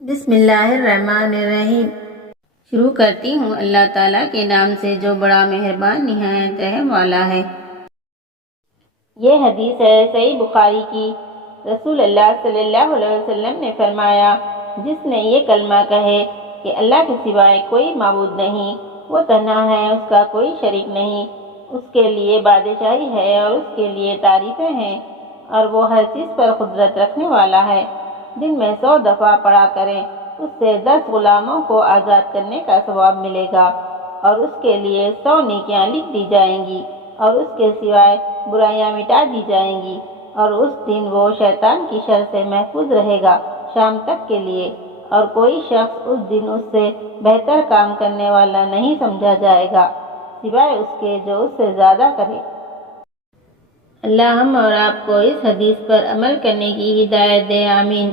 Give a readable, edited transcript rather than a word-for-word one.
بسم اللہ الرحمن الرحیم۔ شروع کرتی ہوں اللہ تعالیٰ کے نام سے جو بڑا مہربان نہایت رحم والا ہے۔ یہ حدیث ہے صحیح بخاری کی۔ رسول اللہ صلی اللہ علیہ وسلم نے فرمایا، جس نے یہ کلمہ کہے کہ اللہ کے سوائے کوئی معبود نہیں، وہ تنہا ہے، اس کا کوئی شریک نہیں، اس کے لیے بادشاہی ہے اور اس کے لیے تعریفیں ہیں، اور وہ ہر چیز پر قدرت رکھنے والا ہے، دن میں 100 دفعہ پڑھا کریں، اس سے 10 غلاموں کو آزاد کرنے کا ثواب ملے گا، اور اس کے لیے 100 نیکیاں لکھ دی جائیں گی، اور اس کے سوائے برائیاں مٹا دی جائیں گی، اور اس دن وہ شیطان کی شر سے محفوظ رہے گا شام تک کے لیے، اور کوئی شخص اس دن اس سے بہتر کام کرنے والا نہیں سمجھا جائے گا سوائے اس کے جو اس سے زیادہ کرے۔ اللہ ہم اور آپ کو اس حدیث پر عمل کرنے کی ہدایت دے، آمین۔